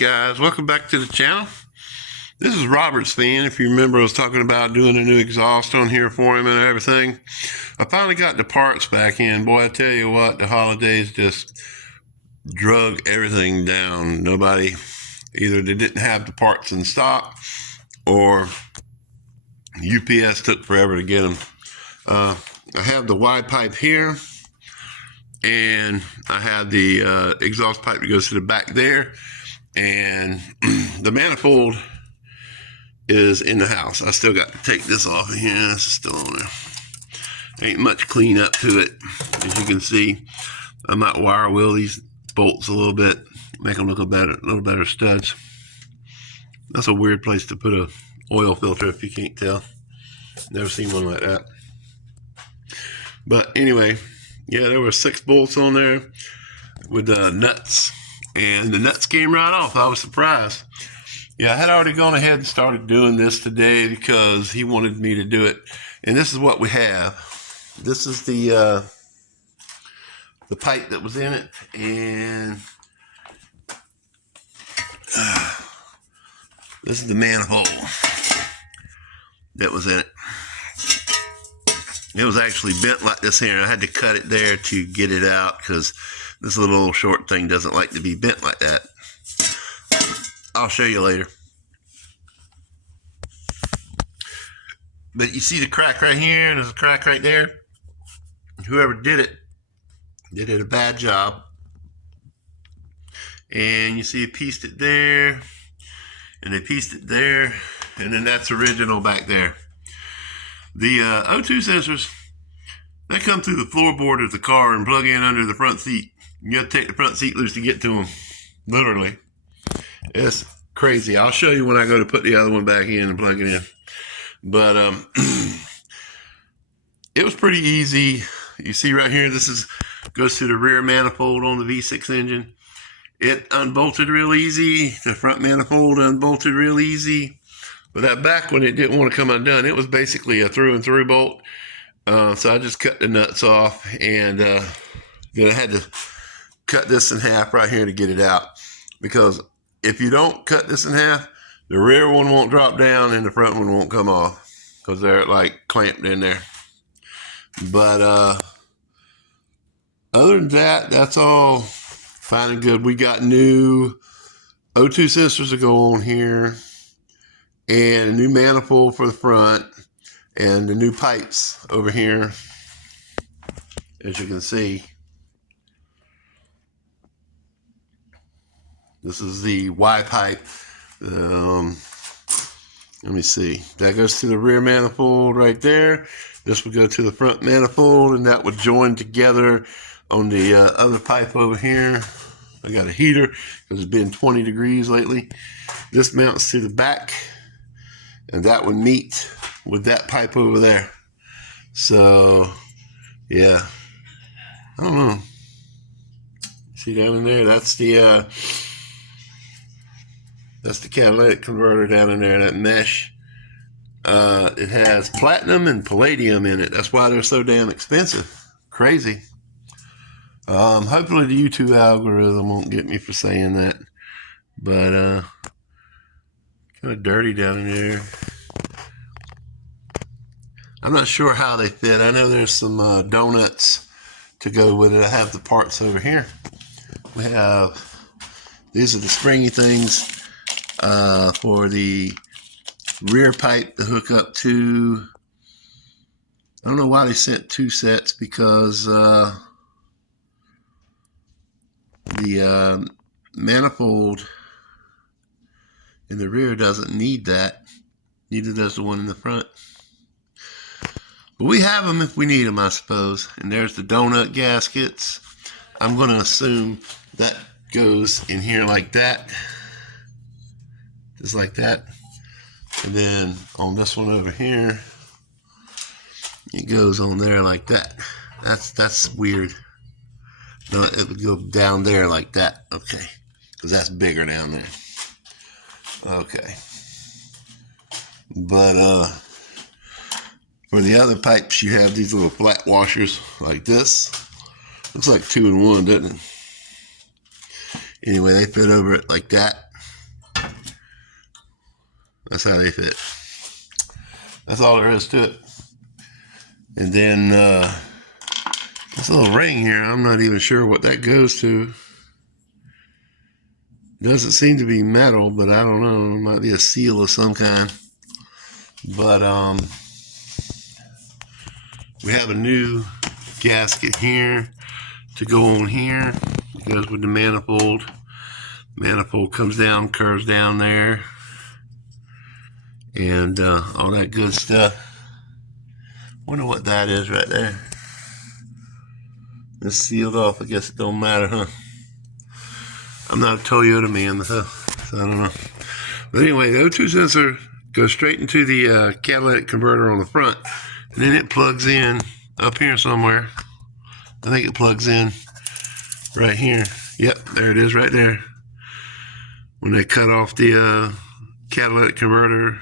guys, welcome back to the channel. This is Robert's fan. If you remember, I was talking about doing a new exhaust on here for him and everything. I finally got the parts back in. Boy, I tell you what, the holidays just drug everything down. Nobody, either they didn't have the parts in stock or UPS took forever to get them. I have the Y pipe here, and I have the exhaust pipe that goes to the back there, and the manifold is in the house. I still got to take this off of here. This is still on there. Ain't much clean up to it. As you can see, I might wire wheel these bolts a little bit, make them look a little better studs. That's a weird place to put a oil filter if you can't tell. Never seen one like that. But anyway, yeah, there were 6 bolts on there with the nuts, and the nuts came right off. I was surprised. Yeah, I had already gone ahead and started doing this today because he wanted me to do it. And this is what we have. This is the pipe that was in it, and this is the manifold that was in it. It was actually bent like this here. I had to cut it there to get it out because this little short thing doesn't like to be bent like that. I'll show you later. But you see the crack right here, and there's a crack right there. Whoever did it a bad job. And you see it pieced it there, and they pieced it there, and then that's original back there. The O2 sensors, they come through the floorboard of the car and plug in under the front seat. You have to take the front seat loose to get to them, literally. It's crazy. I'll show you when I go to put the other one back in and plug it in. But it was pretty easy. You see right here, this goes to the rear manifold on the V6 engine. It unbolted real easy. The front manifold unbolted real easy. But that back one, it didn't want to come undone. It was basically a through and through bolt. So I just cut the nuts off, and then I had to cut this in half right here to get it out. Because if you don't cut this in half, the rear one won't drop down and the front one won't come off because they're like clamped in there. But other than that, that's all fine and good. We got new O2 sensors to go on here, and a new manifold for the front, and the new pipes over here, as you can see. This is the Y pipe. Let me see. That goes to the rear manifold right there. This would go to the front manifold, and that would join together on the other pipe over here. I got a heater because it's been 20 degrees lately. This mounts to the back, and that would meet with that pipe over there. So, yeah. I don't know. See down in there? That's the catalytic converter down in there, that mesh. It has platinum and palladium in it. That's why they're so damn expensive. Crazy. Hopefully the YouTube algorithm won't get me for saying that. But, kind of dirty down in there. I'm not sure how they fit. I know there's some donuts to go with it. I have the parts over here. We have, these are the springy things for the rear pipe to hook up to. I don't know why they sent 2 sets, because the manifold in the rear doesn't need that. Neither does the one in the front. But we have them if we need them, I suppose. And there's the donut gaskets. I'm going to assume that goes in here like that. Just like that. And then on this one over here, it goes on there like that. That's weird. No, it would go down there like that. Okay. Because that's bigger down there. Okay. But for the other pipes, you have these little flat washers like this. Looks like 2 in 1, doesn't it? Anyway, they fit over it like that. That's how they fit. That's all there is to it. And then this little ring here, I'm not even sure what that goes to. Doesn't seem to be metal, but I don't know. It might be a seal of some kind. But we have a new gasket here to go on here. It goes with the manifold. Manifold comes down, curves down there, and all that good stuff. Wonder what that is right there. It's sealed off. I guess it don't matter, huh? I'm not a Toyota man, so I don't know. But anyway, the O2 sensor goes straight into the catalytic converter on the front, and then it plugs in up here somewhere. I think it plugs in right here. Yep, there it is right there. When they cut off the catalytic converter,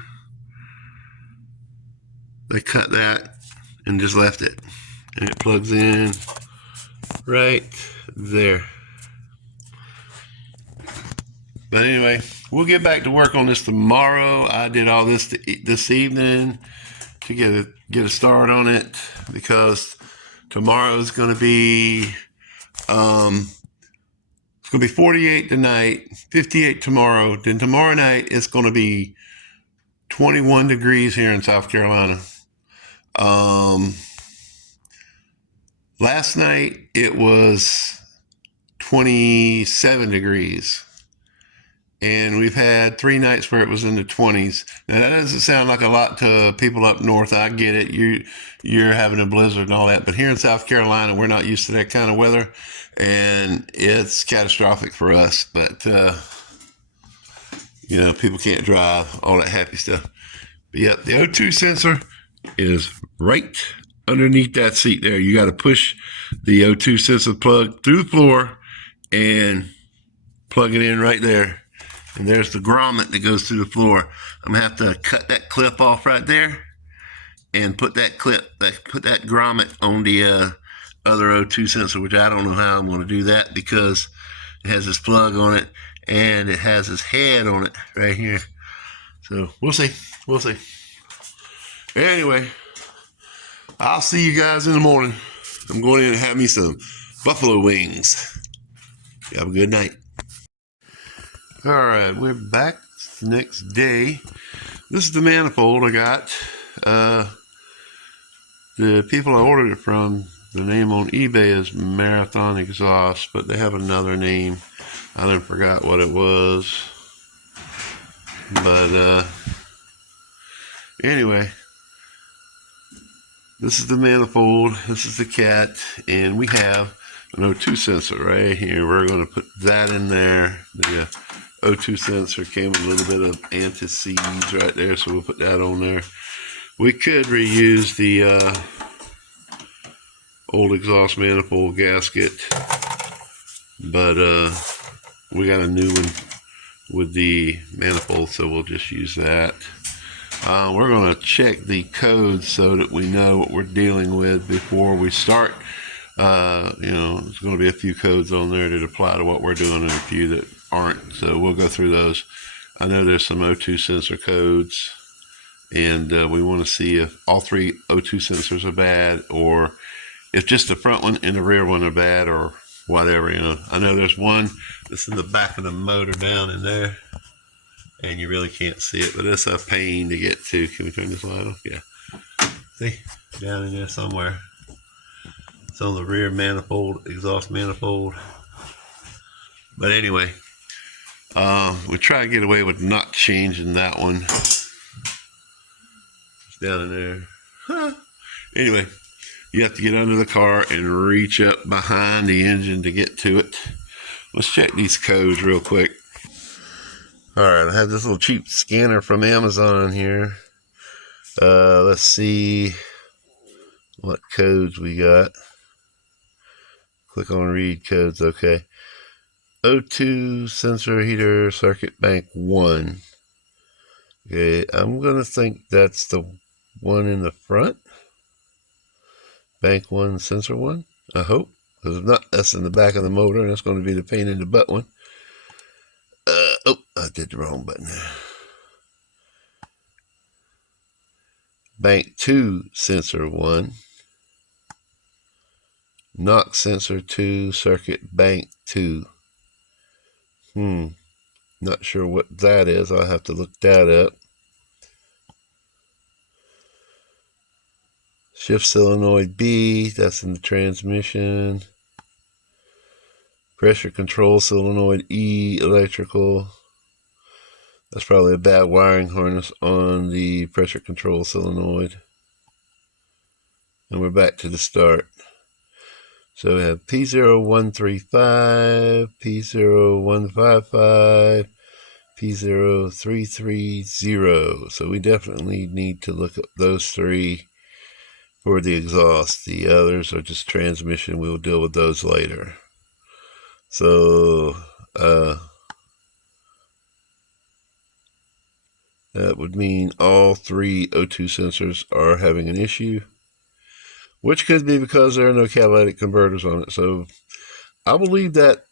they cut that and just left it. And it plugs in right there. But anyway, we'll get back to work on this tomorrow. I did all this this evening to get a start on it, because tomorrow is going to be it's going to be 48 tonight, 58 tomorrow. Then tomorrow night it's going to be 21 degrees here in South Carolina. Last night it was 27 degrees. And we've had 3 nights where it was in the 20s. Now that doesn't sound like a lot to people up north. I get it. You're having a blizzard and all that. But here in South Carolina, we're not used to that kind of weather, and it's catastrophic for us. But you know, people can't drive, all that happy stuff. But yeah, the O2 sensor is right underneath that seat there. You got to push the O2 sensor plug through the floor and plug it in right there. And there's the grommet that goes through the floor. I'm gonna have to cut that clip off right there and put that grommet on the other O2 sensor, which I don't know how I'm gonna do that, because it has this plug on it and it has this head on it right here. So we'll see. Anyway, I'll see you guys in the morning. I'm going in and have me some buffalo wings. You have a good night. All right, we're back the next day. This is the manifold I got. The people I ordered it from, the name on eBay is Marathon Exhaust, but they have another name. I done forgot what it was. But anyway, this is the manifold, this is the cat, and we have an O2 sensor right here. We're going to put that in there. The O2 sensor came with a little bit of anti-seize right there, so we'll put that on there. We could reuse the old exhaust manifold gasket, but we got a new one with the manifold, so we'll just use that. We're going to check the codes so that we know what we're dealing with before we start. You know, there's going to be a few codes on there that apply to what we're doing and a few that aren't, so we'll go through those. I know there's some O2 sensor codes, and we want to see if all 3 O2 sensors are bad, or if just the front one and the rear one are bad, or whatever. You know, I know there's one that's in the back of the motor down in there, and you really can't see it, but it's a pain to get to. Can we turn this light off? Yeah. See? Down in there somewhere. It's on the rear manifold, exhaust manifold. But anyway, we try to get away with not changing that one. It's down in there. Huh. Anyway, you have to get under the car and reach up behind the engine to get to it. Let's check these codes real quick. All right, I have this little cheap scanner from Amazon here. Let's see what codes we got. Click on read codes. Okay. O2 sensor heater circuit bank 1. Okay, I'm gonna think that's the one in the front. Bank 1, sensor 1. I hope, because if not, that's in the back of the motor, and that's going to be the pain in the butt one. Oh, I did the wrong button. bank 2 sensor 1, knock sensor 2, circuit bank 2. Not sure what that is. I'll have to look that up. Shift solenoid B, that's in the transmission. Pressure control solenoid E, electrical. That's probably a bad wiring harness on the pressure control solenoid. And we're back to the start. So we have P0135, P0155, P0330. So we definitely need to look up those three for the exhaust. The others are just transmission. We'll deal with those later. So that would mean all three O2 sensors are having an issue, which could be because there are no catalytic converters on it. So I will leave that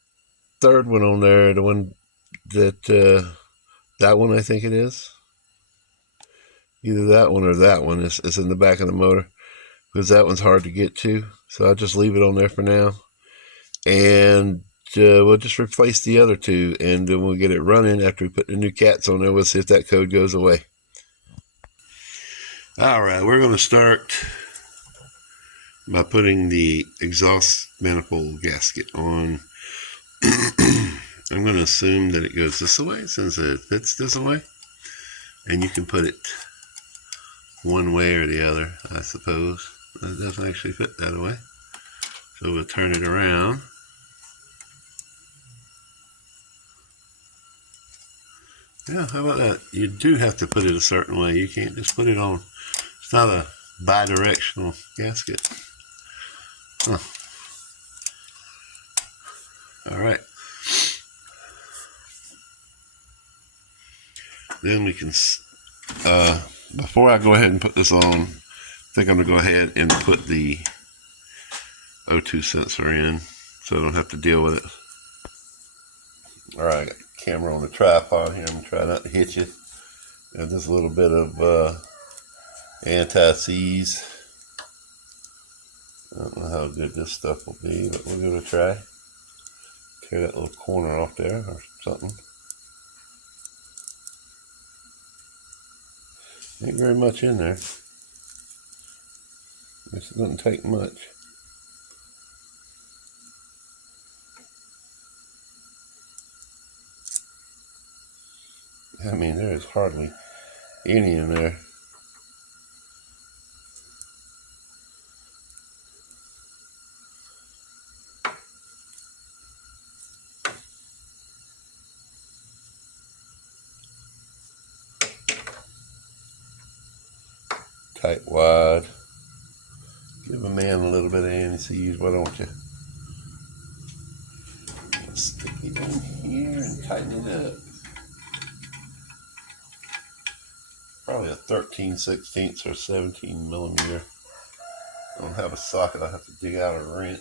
third one on there, the one that that one I think it is. Either that one or that one is in the back of the motor, because that one's hard to get to. So I'll just leave it on there for now. And we'll just replace the other two, and then we'll get it running after we put the new cats on there. We'll see if that code goes away. All right, we're going to start by putting the exhaust manifold gasket on. I'm going to assume that it goes this way since it fits this way, and you can put it one way or the other, I suppose. It doesn't actually fit that way, so we'll turn it around. Yeah, how about that? You do have to put it a certain way. You can't just put it on. It's not a bi-directional gasket. Huh. All right. Then we can, before I go ahead and put this on, I think I'm going to go ahead and put the O2 sensor in so I don't have to deal with it. All right, I got the camera on the tripod here. I'm going to try not to hit you. And just a little bit of anti-seize. I don't know how good this stuff will be, but we're going to try. Tear that little corner off there or something. Ain't very much in there. Guess it doesn't take much. I mean, there is hardly any in there. Tight wide. Give a man a little bit of anti-seize, why don't you? Stick it in here and tighten it up. Probably a 13/16 or 17 millimeter. I don't have a socket, I have to dig out a wrench.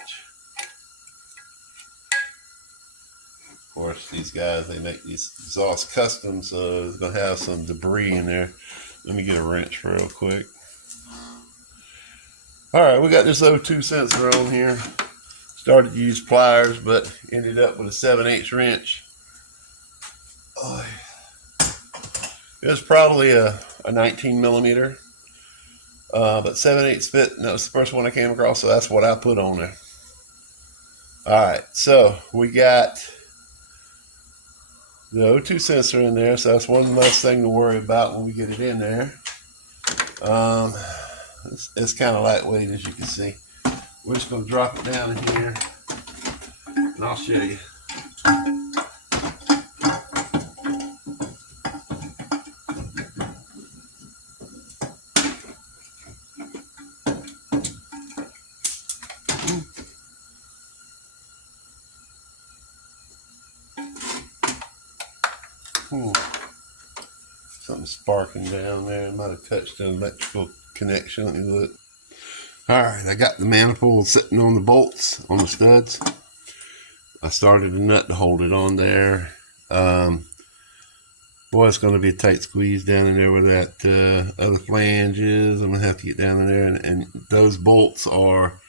Of course, these guys, they make these exhaust custom, so it's going to have some debris in there. Let me get a wrench real quick. All right, we got this O2 sensor on here. Started to use pliers, but ended up with a 7/8 wrench. Oh, it was probably a 19 millimeter, but 7/8 fit, and that was the first one I came across, so that's what I put on there. All right, so we got the O2 sensor in there, so that's one less thing to worry about when we get it in there. It's kind of lightweight, as you can see. We're just going to drop it down in here, and I'll show you. Something sparking down there. It might have touched an electrical connection. Let me look. All right, I got the manifold sitting on the bolts, on the studs. I started a nut to hold it on there. Boy, Boy, it's going to be a tight squeeze down in there where that other flange is. I'm going to have to get down in there, and those bolts are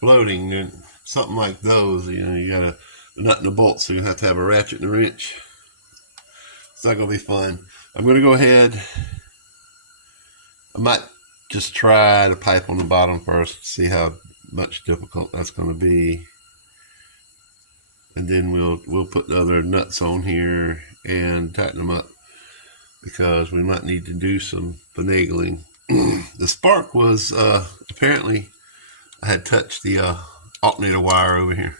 floating. And something like those, you got a nut and a bolt, so you have to have a ratchet and a wrench. It's not going to be fun. I'm going to go ahead. I might just try the pipe on the bottom first, see how much difficult that's going to be. And then we'll put the other nuts on here and tighten them up, because we might need to do some finagling. The spark was apparently I had touched the alternator wire over here,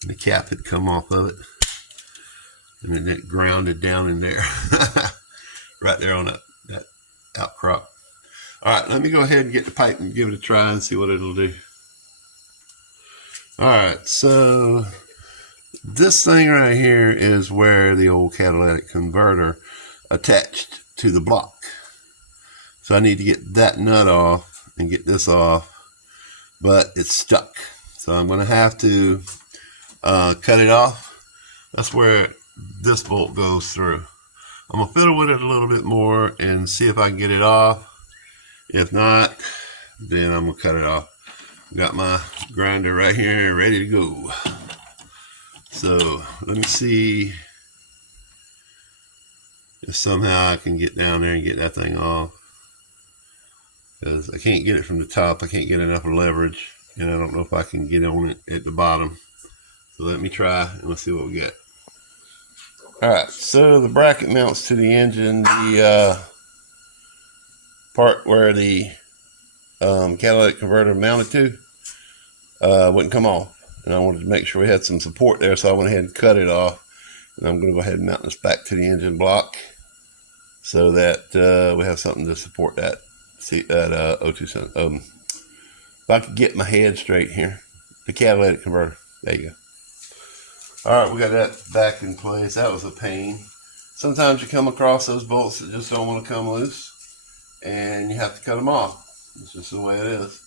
and the cap had come off of it, and then it grounded down in there, right there on that outcrop. All right, let me go ahead and get the pipe and give it a try and see what it'll do. All right, so this thing right here is where the old catalytic converter attached to the block. So I need to get that nut off and get this off, but it's stuck. So I'm going to have to cut it off. That's where this bolt goes through. I'm going to fiddle with it a little bit more and see if I can get it off. If not, then I'm going to cut it off. Got my grinder right here ready to go. So let me see if somehow I can get down there and get that thing off, because I can't get it from the top. I can't get enough leverage, and I don't know if I can get on it at the bottom. So let me try and let's see what we get. All right, so the bracket mounts to the engine. The part where the catalytic converter mounted to wouldn't come off, and I wanted to make sure we had some support there, so I went ahead and cut it off. And I'm going to go ahead and mount this back to the engine block so that we have something to support that. See that O2 center. If I could get my head straight here, the catalytic converter. There you go. All right, we got that back in place. That was a pain. Sometimes you come across those bolts that just don't want to come loose, and you have to cut them off. It's just the way it is.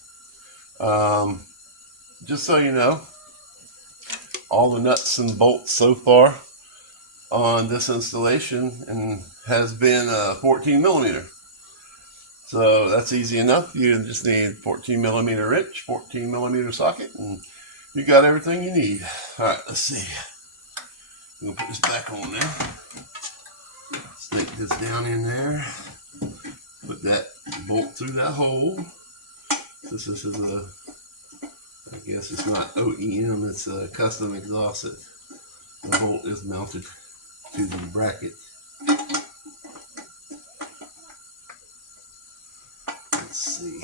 Just so you know, all the nuts and bolts so far on this installation and has been 14 millimeter. So that's easy enough. You just need 14 millimeter wrench, 14 millimeter socket, and you got everything you need. All right, let's see. I'm gonna put this back on there. Stick this down in there. Put that bolt through that hole. This is a, I guess it's not OEM, it's a custom exhaust that the bolt is mounted to the bracket. Let's see.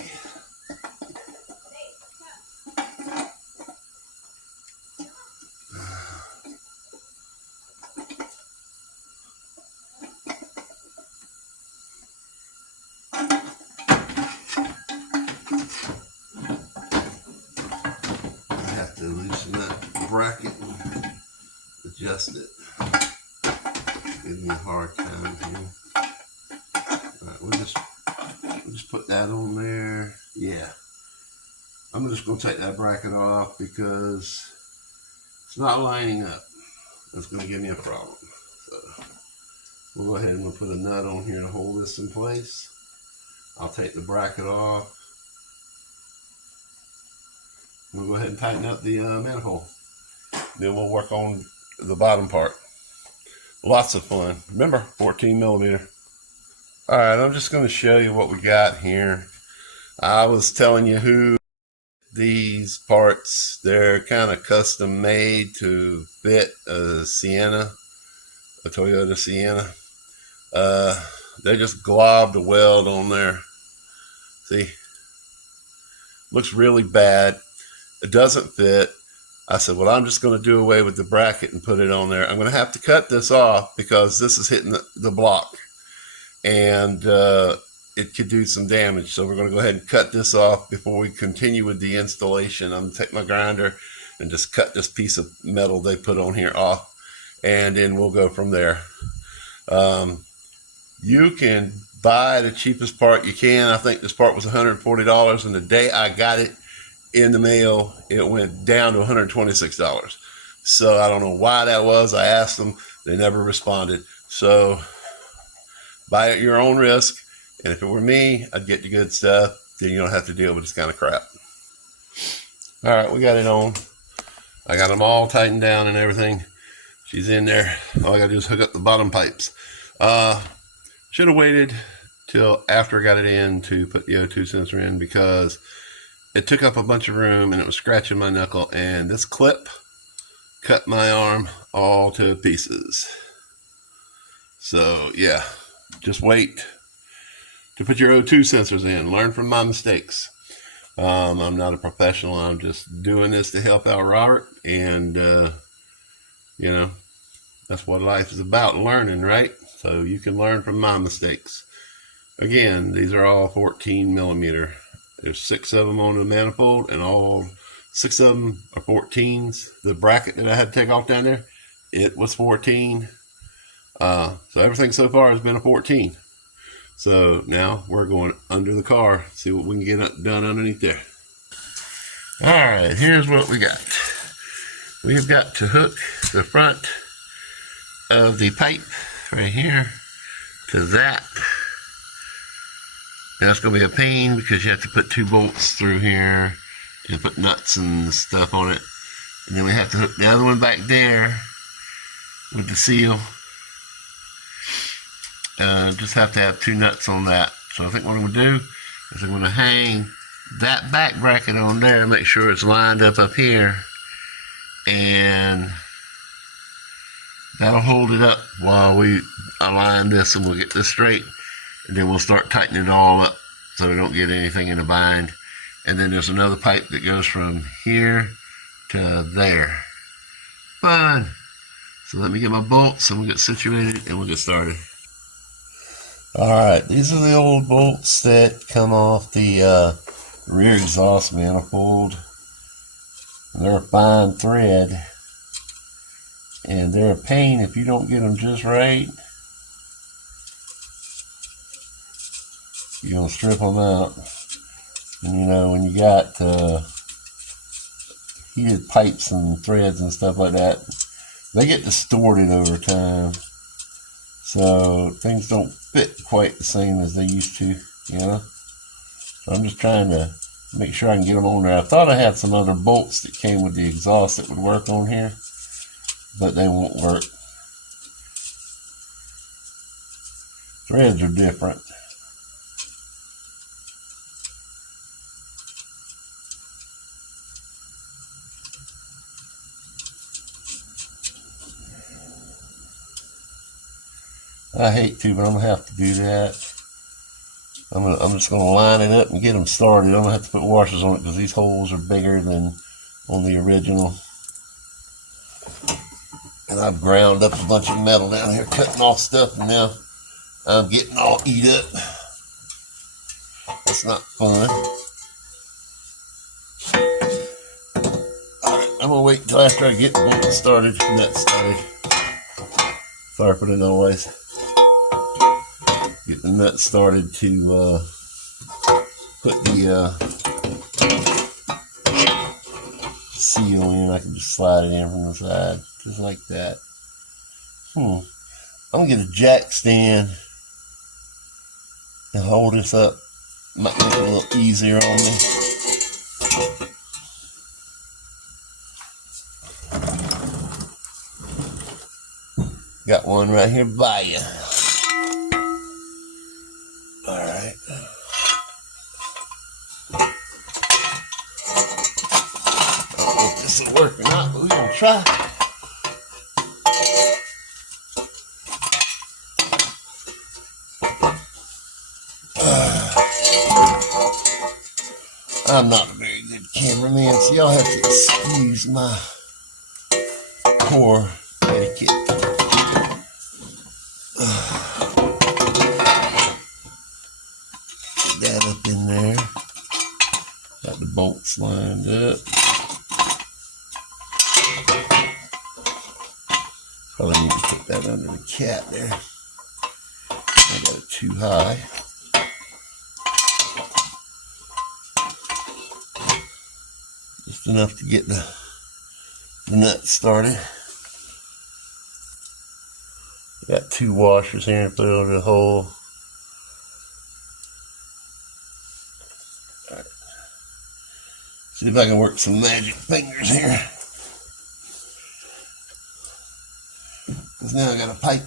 Loosen that bracket and adjust it. Give me a hard time here. Alright, we'll just put that on there. Yeah. I'm just gonna take that bracket off because it's not lining up. That's gonna give me a problem. So we'll go ahead and we'll put a nut on here to hold this in place. I'll take the bracket off. We'll go ahead and tighten up the manifold. Then we'll work on the bottom part. Lots of fun. Remember, 14 millimeter. All right, I'm just going to show you what we got here. I was telling you who these parts, they're kind of custom made to fit a Sienna, a Toyota Sienna. They just globbed a weld on there. See? Looks really bad. It doesn't fit. I said, well, I'm just going to do away with the bracket and put it on there. I'm going to have to cut this off because this is hitting the block, and it could do some damage. So we're going to go ahead and cut this off before we continue with the installation. I'm going to take my grinder and just cut this piece of metal they put on here off, and then we'll go from there. You can buy the cheapest part you can. I think this part was $140, and the day I got it in the mail, it went down to $126. So I don't know why that was. I asked them, they never responded. So buy at your own risk. And if it were me, I'd get the good stuff. Then you don't have to deal with this kind of crap. All right, we got it on. I got them all tightened down and everything. She's in there. All I got to do is hook up the bottom pipes. Should have waited till after I got it in to put the O2 sensor in, because it took up a bunch of room and it was scratching my knuckle, and this clip cut my arm all to pieces. So yeah, just wait to put your O2 sensors in. Learn from my mistakes. I'm not a professional. I'm just doing this to help out Robert, and you know, that's what life is about, learning, right? So you can learn from my mistakes. Again, these are all 14 millimeter. There's 6 of them on the manifold, and all 6 of them are 14s. The bracket that I had to take off down there, it was 14. So everything so far has been a 14. So now we're going under the car, see what we can get done underneath there. All right, here's what we got. We've got to hook the front of the pipe right here to that. Now it's going to be a pain because you have to put 2 bolts through here and put nuts and stuff on it. And then we have to hook the other one back there with the seal. Just have to have 2 nuts on that. So I think what I'm going to do is I'm going to hang that back bracket on there, make sure it's lined up here, and that'll hold it up while we align this, and we'll get this straight, and then we'll start tightening it all up so we don't get anything in a bind. And then there's another pipe that goes from here to there. Fun. So let me get my bolts and we'll get situated and we'll get started. Alright, these are the old bolts that come off the rear exhaust manifold. They're a fine thread, and they're a pain if you don't get them just right. You're going to strip them out. And you know, when you got heated pipes and threads and stuff like that, they get distorted over time. So things don't fit quite the same as they used to, you know. So I'm just trying to make sure I can get them on there. I thought I had some other bolts that came with the exhaust that would work on here, but they won't work. Threads are different. I hate to, but I'm gonna have to do that. I'm just gonna line it up and get them started. I'm gonna have to put washers on it because these holes are bigger than on the original. And I've ground up a bunch of metal down here, cutting off stuff, and now I'm getting all eat up. That's not fun. Alright, I'm gonna wait until after I get the bolt started, nuts started. Sorry for the noise. Get the nuts started to put the seal in. I can just slide it in from the side, just like that. I'm gonna get a jack stand and hold this up. Might make it a little easier on me. Got one right here by you. Alright. I don't know if this will work or not, but we're going to try. I'm not a very good cameraman, so y'all have to excuse my poor etiquette. That up in there. Got the bolts lined up. Probably need to put that under the cap there. I got it too high. Just enough to get the nuts started. Got 2 washers here and put it over the hole. See if I can work some magic fingers here. Because now I got a pipe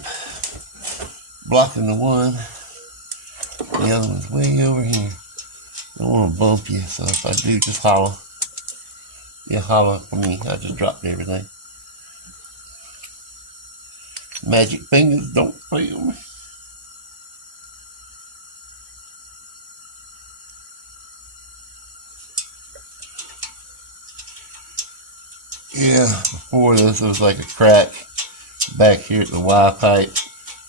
blocking the one. The other one's way over here. I don't want to bump you, so if I do, just holler. Yeah, holler for me. I just dropped everything. Magic fingers don't fail me. Yeah, before this, it was like a crack back here at the Y pipe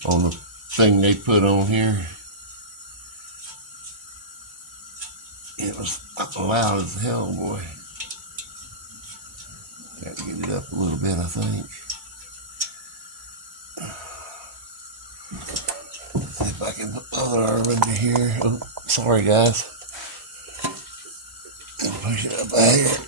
on the thing they put on here. It was loud as hell, boy. Got to get it up a little bit, I think. Let's see if I can put my other arm under here. Oh, sorry, guys. And push it up ahead.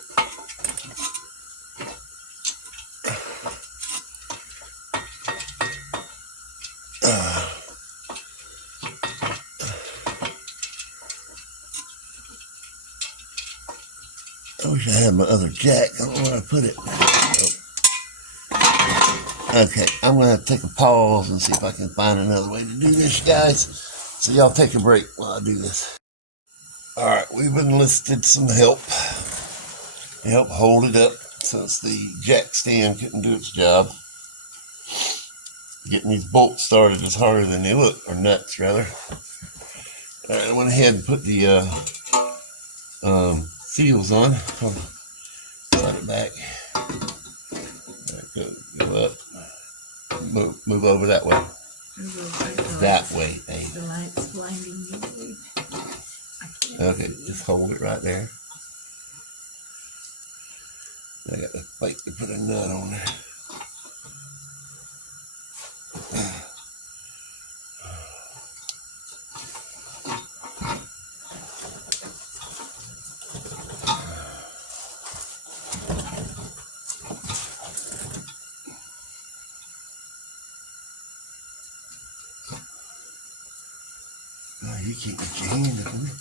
I wish I had my other jack. I don't know where I put it. Okay, I'm going to take a pause and see if I can find another way to do this, guys. So y'all take a break while I do this. All right, we've enlisted some help to help hold it up since the jack stand couldn't do its job. Getting these bolts started is harder than they look, or nuts rather. All right, I went ahead and put the seals on. Slide it back. Right, go up. Move over that way. That way, Dave. The light's blinding me. Okay, just hold it right there. I got the plate to put a nut on there. Oh, you can't get your hand up, man.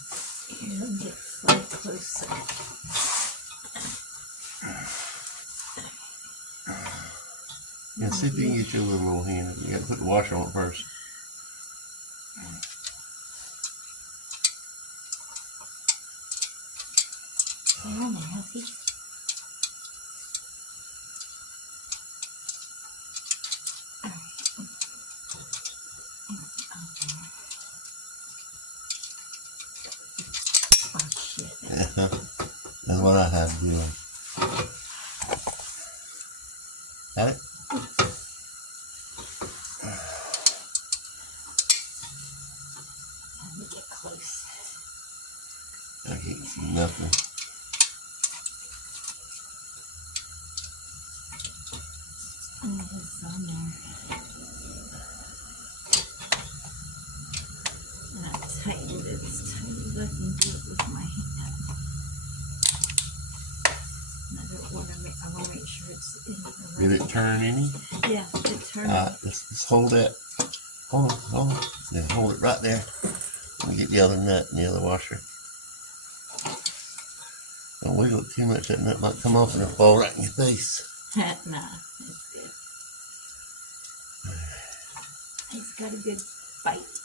Yeah, get so closer. Yeah, see if you can get your little hand. You gotta put the washer on it first. Yeah, nasty. Oh shit. Yeah, that's what I have to do. Got it? Let me get close. I can't see nothing. It's on there. And I tightened it as tight as I can do it with my hand. And I want to make sure it's in the right. Did it turn any? Yeah, it turned. Let's hold that. Hold on. Then hold it right there. Let me get the other nut and the other washer. Don't wiggle it too much. That nut might come off and it'll fall right in your face. Nah, it's good. He's got a good bite.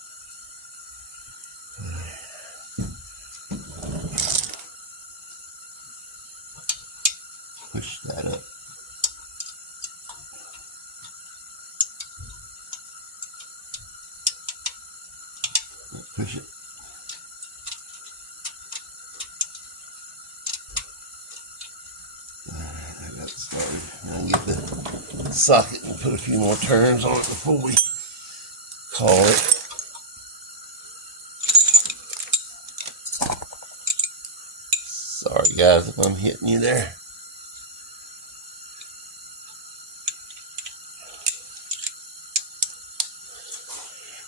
Push that up. Push it. I got it started. Now I can get the socket and put a few more turns on it before we call it. Sorry guys if I'm hitting you there.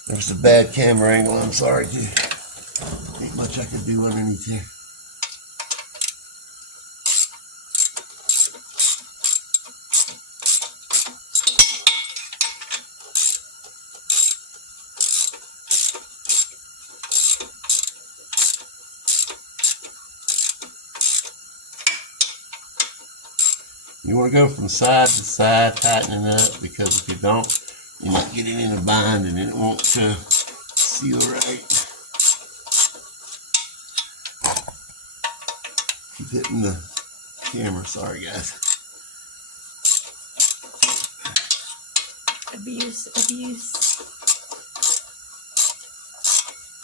There's a bad camera angle, I'm sorry too. Ain't much I could do underneath here. You want to go from side to side, tightening up, because if you don't, you might get it in a bind and it won't seal right. Keep hitting the camera, sorry guys. Abuse.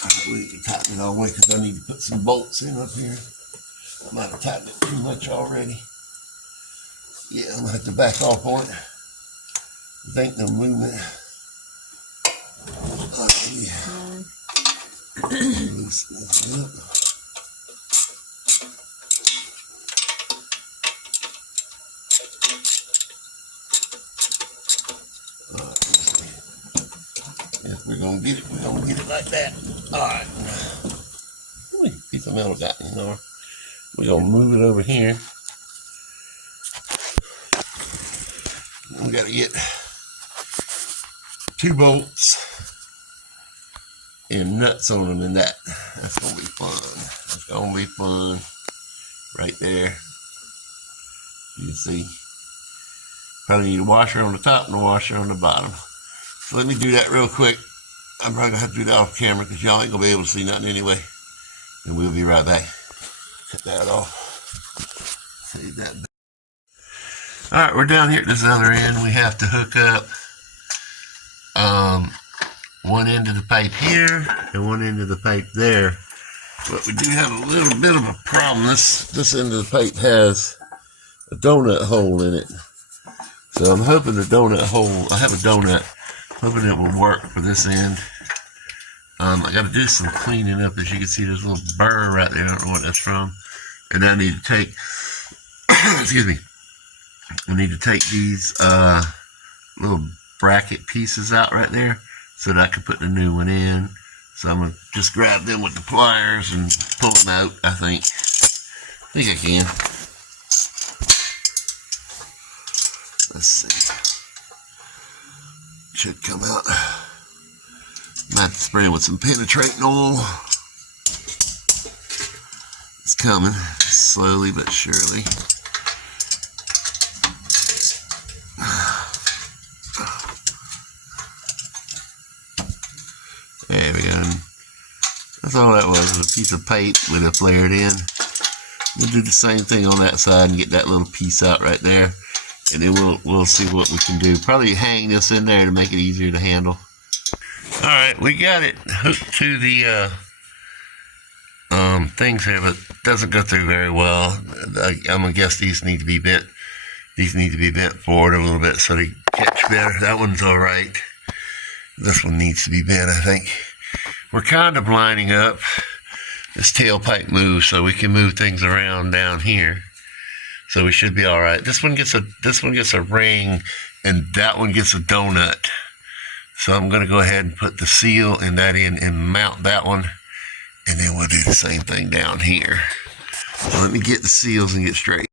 Alright, we can tighten it all the way because I need to put some bolts in up here. I might have tightened it too much already. Yeah, I'm going to have to back off on it. There ain't no movement. Loosen this up. If we're going to get it, we're going to get it like that. Alright. Piece of metal got in there. We're going to move it over here. We got to get 2 bolts and nuts on them and that. That's going to be fun. It's going to be fun. Right there. You can see. Probably need a washer on the top and a washer on the bottom. So let me do that real quick. I'm probably going to have to do that off camera because y'all ain't going to be able to see nothing anyway. And we'll be right back. Cut that off. Save that. Alright, we're down here at this other end. We have to hook up one end of the pipe here and one end of the pipe there. But we do have a little bit of a problem. This end of the pipe has a donut hole in it. So I'm hoping the donut hole, I have a donut, hoping it will work for this end. I got to do some cleaning up. As you can see, there's a little burr right there. I don't know what that's from. And I need to take, excuse me, I need to take these little bracket pieces out right there so that I can put the new one in. So I'm going to just grab them with the pliers and pull them out, I think. I think I can. Let's see. Should come out. Might have to spray it with some penetrating oil. It's coming, slowly but surely. There we go. That's all that was a piece of paint with it flared in. We'll do the same thing on that side and get that little piece out right there. And then we'll see what we can do. Probably hang this in there to make it easier to handle. Alright, we got it hooked to the things here, but it doesn't go through very well. I'm gonna guess these need to be bent. These need to be bent forward a little bit so they catch better. That one's alright. This one needs to be bent, I think. We're kind of lining up this tailpipe move so we can move things around down here. So we should be alright. This one gets a ring, and that one gets a donut. So I'm going to go ahead and put the seal in that in and mount that one. And then we'll do the same thing down here. So let me get the seals and get straight.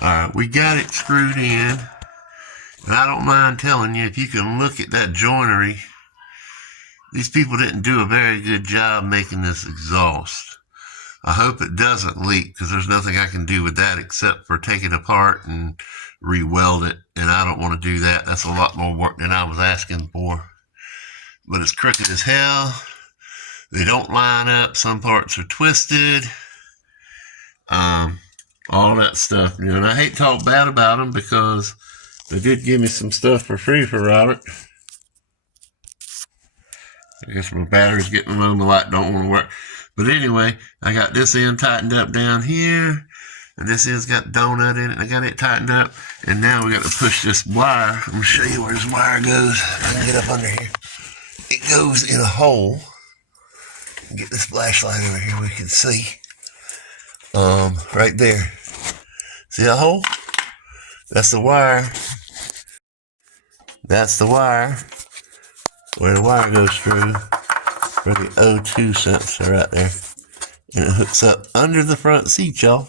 Alright, we got it screwed in. And I don't mind telling you, if you can look at that joinery, these people didn't do a very good job making this exhaust. I hope it doesn't leak, because there's nothing I can do with that except for take it apart and re-weld it, and I don't want to do that. That's a lot more work than I was asking for. But it's crooked as hell. They don't line up. Some parts are twisted. All that stuff. You know, and I hate to talk bad about them because they did give me some stuff for free for Robert. I guess my battery's getting low, my light don't want to work. But anyway, I got this end tightened up down here, and this end's got donut in it. I got it tightened up, and now we got to push this wire. I'm going to show you where this wire goes. I can get up under here. It goes in a hole. Get this flashlight over here, we can see. Right there. See that hole? That's the wire. That's the wire. Where the wire goes through. For the O2 sensor right there. And it hooks up under the front seat, y'all.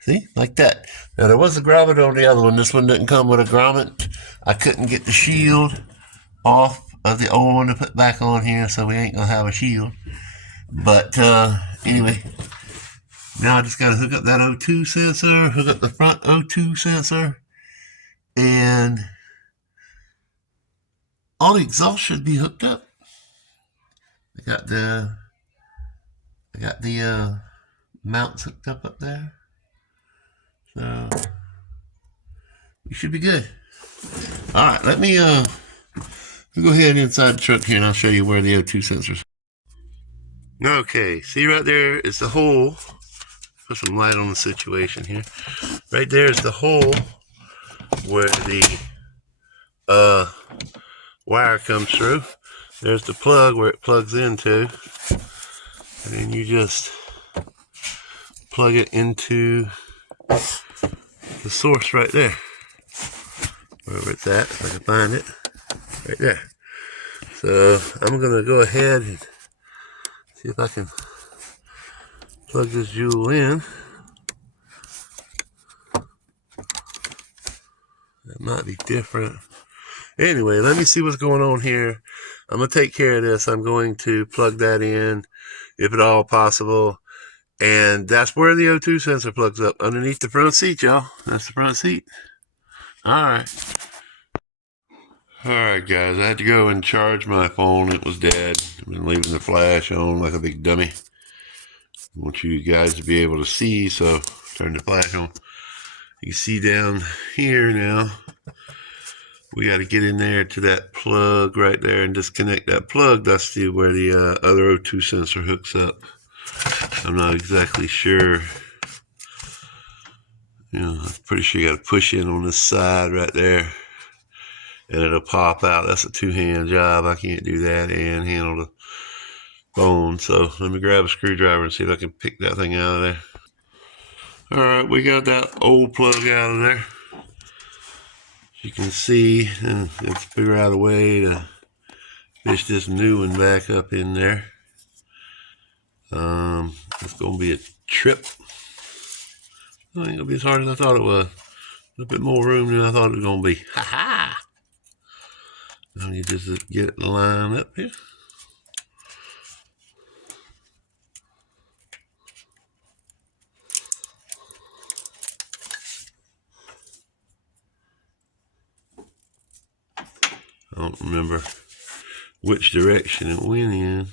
See? Like that. Now, there was a grommet on the other one. This one didn't come with a grommet. I couldn't get the shield off of the old one to put back on here, so we ain't going to have a shield. But, anyway, Now I just got to hook up that O2 sensor, hook up the front O2 sensor, and all the exhaust should be hooked up. I got the mounts hooked up there, so you should be good. All right, let me go ahead inside the truck here, and I'll show you where the O2 sensors. Okay, see right there is the hole. Put some light on the situation here. Right there is the hole where the wire comes through. There's the plug where it plugs into, and then you just plug it into the source right there, wherever it's at, if I can find it, right there. So I'm gonna go ahead and see if I can plug this jewel in. That might be different. Anyway, let me see what's going on here. I'm gonna take care of this. I'm going to plug that in, if at all possible. And that's where the O2 sensor plugs up, underneath the front seat, y'all. That's the front seat. Alright, guys, I had to go and charge my phone. It was dead. I've been leaving the flash on like a big dummy. I want you guys to be able to see, so turn the flash on. You see down here now, we got to get in there to that plug right there and disconnect that plug. That's where the other O2 sensor hooks up. I'm not exactly sure. I'm pretty sure you got to push in on this side right there, and it'll pop out. That's a two-hand job. I can't do that and handle the phone. So let me grab a screwdriver and see if I can pick that thing out of there. All right, we got that old plug out of there. As you can see, and let's figure out a way to fish this new one back up in there. It's gonna be a trip. It ain't gonna be as hard as I thought it was. A little bit more room than I thought it was gonna be. Ha ha! Now you just get it lined up here. I don't remember which direction it went in.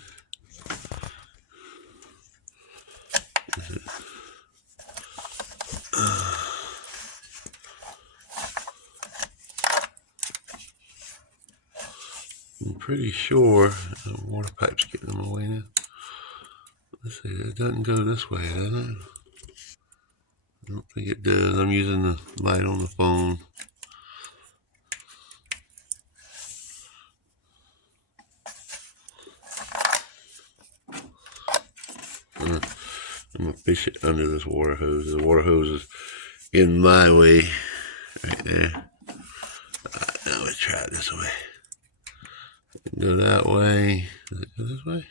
I'm pretty sure the water pipe's getting in my way now. Let's see, it doesn't go this way, does it? I don't think it does. I'm using the light on the phone. I'm gonna fish it under this water hose. The water hose is in my way, right there. Now let's try it this way. Go that way. Does it go this way?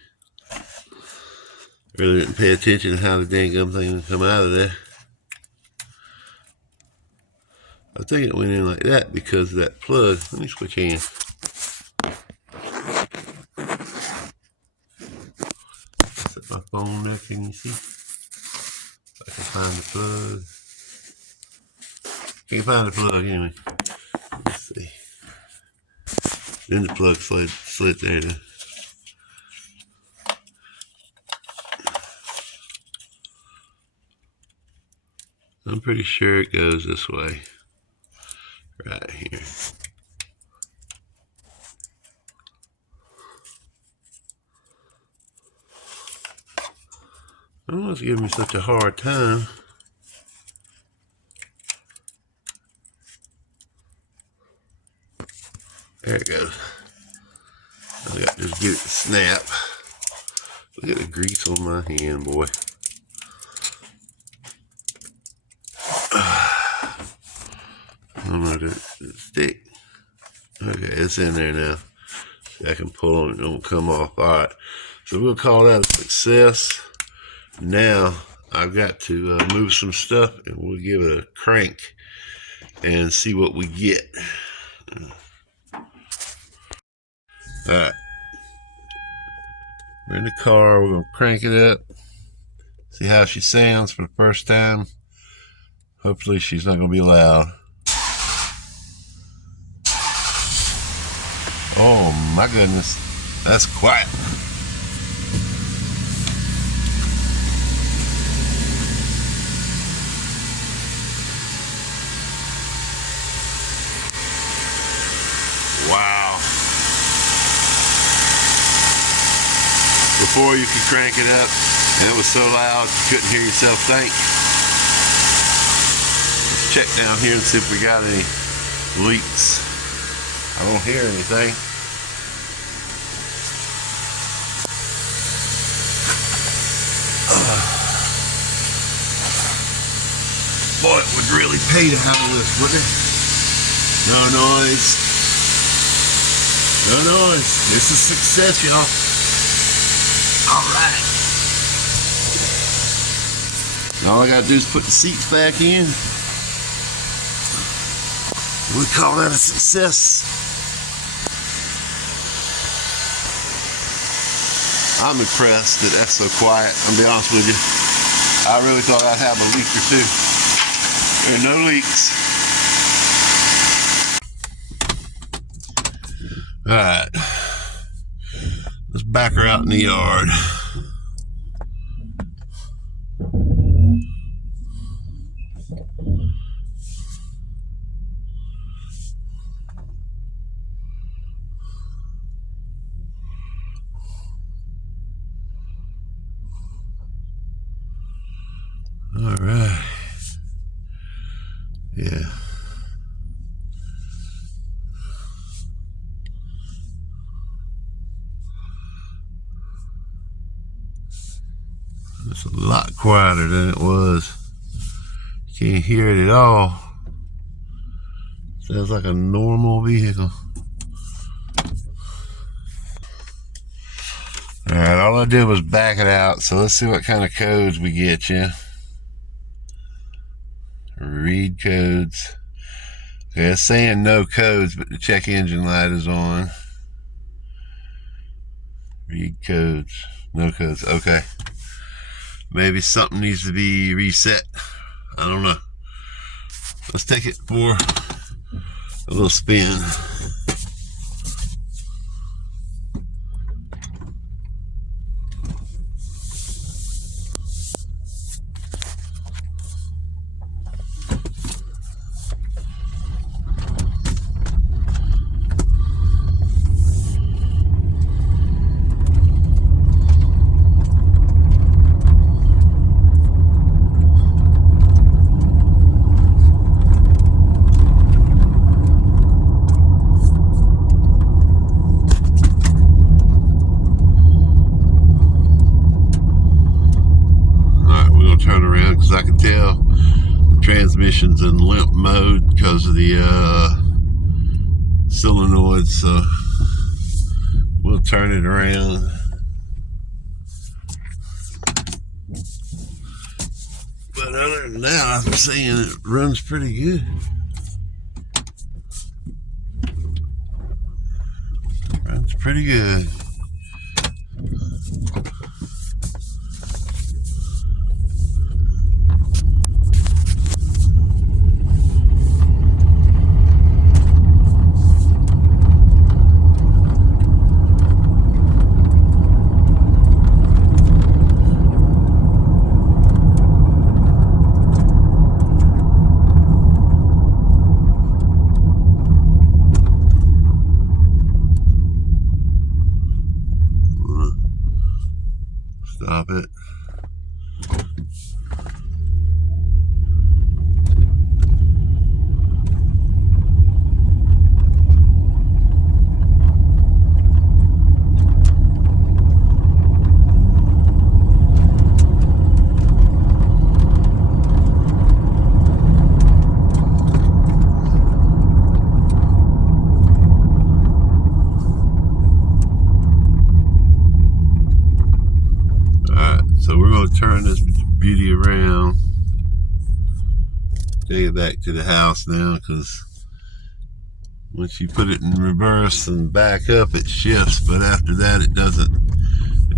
Really didn't pay attention to how the dang gum thing would come out of there. I think it went in like that because of that plug. Let me switch hands. Set my phone there, can you see? If I can find the plug. Can't find the plug anyway. Let's see. Then the plug slid there. I'm pretty sure it goes this way. Right here. I don't know what's giving me such a hard time. There it goes. I got to just get it to snap. Look at the grease on my hand, boy. I don't know, did it stick? Okay, it's in there now. I can pull on it, it don't come off. All right, so we'll call that a success. Now I've got to move some stuff, and we'll give it a crank and see what we get. All right, we're in the car. We're gonna crank it up, See how she sounds for the first time? Hopefully she's not going to be loud. Oh my goodness, that's quiet. Wow. Before you could crank it up and it was so loud you couldn't hear yourself think. Let's check down here and see if we got any leaks. I don't hear anything. Boy, it would really pay to have this, wouldn't it? No noise. No noise. It's a success, y'all. Alright. All I gotta do is put the seats back in. We call that a success. I'm impressed that that's so quiet. I'll be honest with you. I really thought I'd have a leak or two. There are no leaks. Alright. Let's back her out in the yard. All right. Yeah. It's a lot quieter than it was. You can't hear it at all. Sounds like a normal vehicle. Alright, all I did was back it out, so let's see what kind of codes we get, yeah. Read codes. Okay, it's saying no codes, but the check engine light is on. Read codes. No codes. Okay. Maybe something needs to be reset. I don't know. Let's take it for a little spin. Turn around because I can tell the transmission's in limp mode because of the solenoids, so we'll turn it around. But other than that, I'm saying it runs pretty good. Runs pretty good. Stop it. So we're going to turn this beauty around, take it back to the house now, because once you put it in reverse and back up, it shifts, but after that it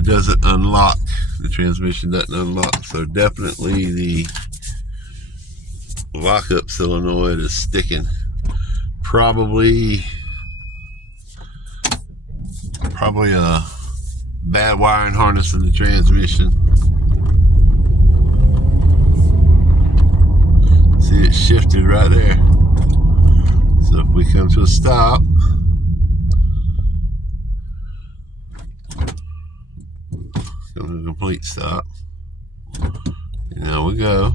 doesn't unlock the transmission doesn't unlock. So definitely the lockup solenoid is sticking. Probably a bad wiring harness in the transmission. See, it shifted right there. So if we come to a stop, come to a complete stop, and now we go.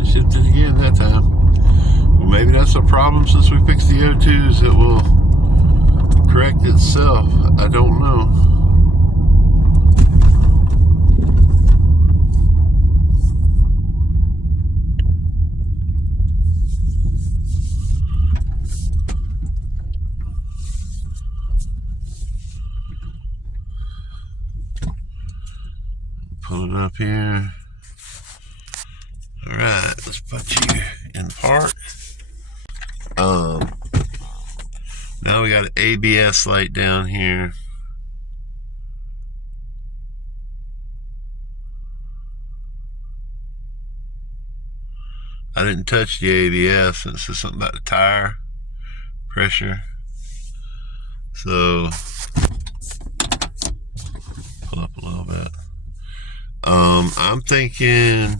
It shifted again that time. Well, maybe that's a problem since we fixed the O2s. It will correct itself. I don't know. Pull it up here. All right, let's put you in park. Now we got an ABS light down here. I didn't touch the ABS, and it says something about the tire pressure. So pull up a little bit. I'm thinking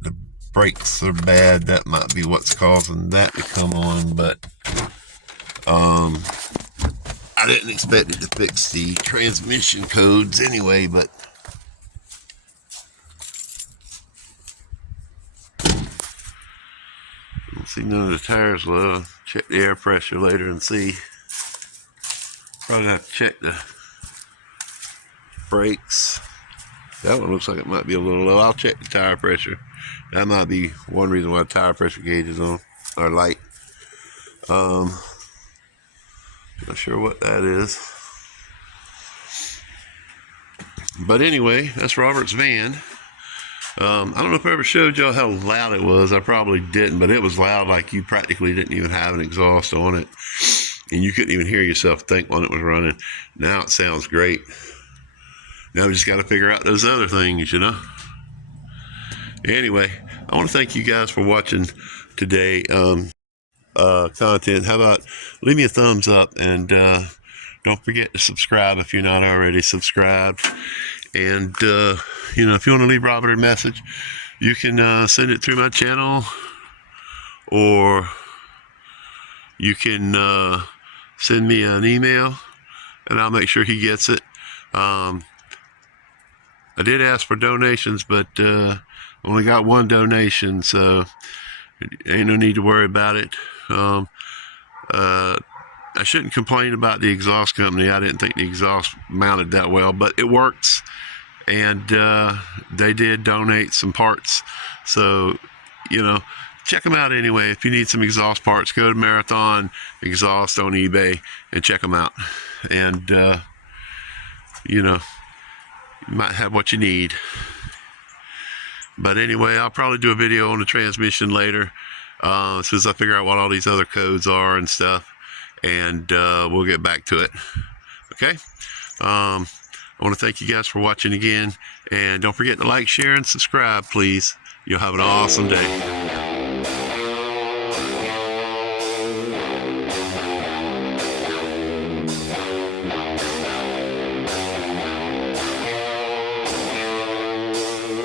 the brakes are bad. That might be what's causing that to come on, but I didn't expect it to fix the transmission codes anyway, but I don't see none of the tires low. Check the air pressure later and see. Probably have to check the brakes. That one looks like it might be a little low. I'll check the tire pressure. That might be one reason why the tire pressure gauge is on, or light. Not sure what that is. But anyway, that's Robert's van. I don't know if I ever showed y'all how loud it was. I probably didn't, but it was loud, like you practically didn't even have an exhaust on it. And you couldn't even hear yourself think when it was running. Now it sounds great. Now we just got to figure out those other things, you know. Anyway, I want to thank you guys for watching today content. How about leave me a thumbs up, and don't forget to subscribe if you're not already subscribed. And you know, if you want to leave Robert a message, you can send it through my channel, or you can send me an email, and I'll make sure he gets it. I did ask for donations, but only got one donation, so ain't no need to worry about it. I shouldn't complain about the exhaust company. I didn't think the exhaust mounted that well, but it works. And they did donate some parts. So, you know, check them out anyway. If you need some exhaust parts, go to Marathon Exhaust on eBay and check them out. And, you know, you might have what you need. But anyway, I'll probably do a video on the transmission later, as soon as I figure out what all these other codes are and stuff, and we'll get back to it. Okay? I want to thank you guys for watching again, and don't forget to like, share, and subscribe, please. You'll have an awesome day.